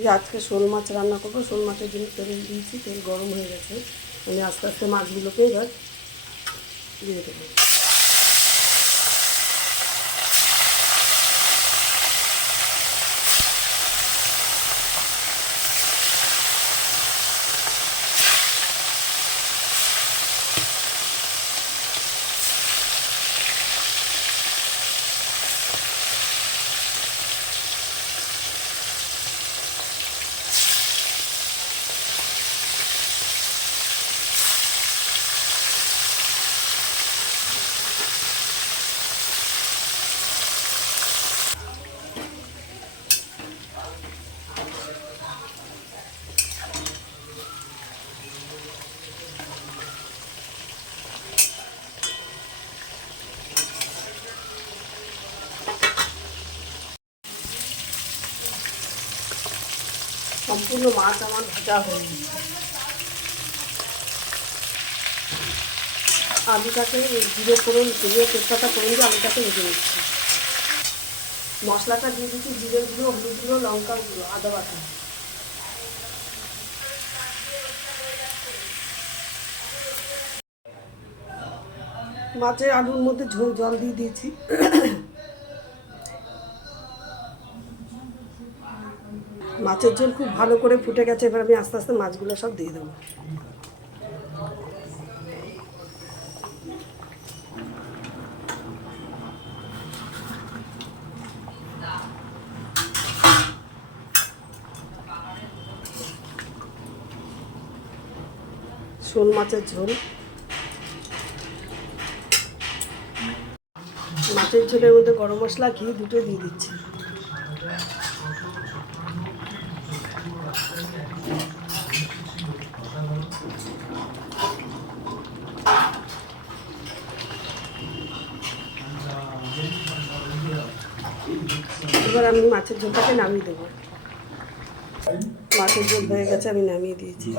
যে আজকে শোল মাছ রান্না করবো। শোল মাছের জন্য তেল দিয়েছি, তেল গরম হয়ে গেছে। আমি আস্তে আস্তে মাছগুলোকে এবার দিয়ে দেবো। সম্পূর্ণ মাছ আমার ভাজা হয়ে গেছে। আলুটাকে জিরে ফোড়ন দিয়ে তেজপাতা ফোড়ন দিয়ে আলুটাকে ভেজে নিচ্ছি। মশলাটা দিয়ে দিচ্ছি জিরের গুঁড়ো, হলুদ গুঁড়ো, লঙ্কার গুঁড়ো, আদা বাটা। মাছের আলুর মধ্যে জল দিয়ে দিয়েছি। মাছের ঝোল খুব ভালো করে ফুটে গেছে। এবার আমি আস্তে আস্তে মাছগুলো সব দিয়ে দেবো। শোল মাছের ঝোল, মাছের ঝোলের মধ্যে গরম মশলা, ঘি দুটো দিয়ে দিচ্ছি। এবার আমি মাছের ঝোলটাকে নামিয়ে দেবো। মাছের ঝোল হয়ে গেছে, আমি নামিয়ে দিয়েছি।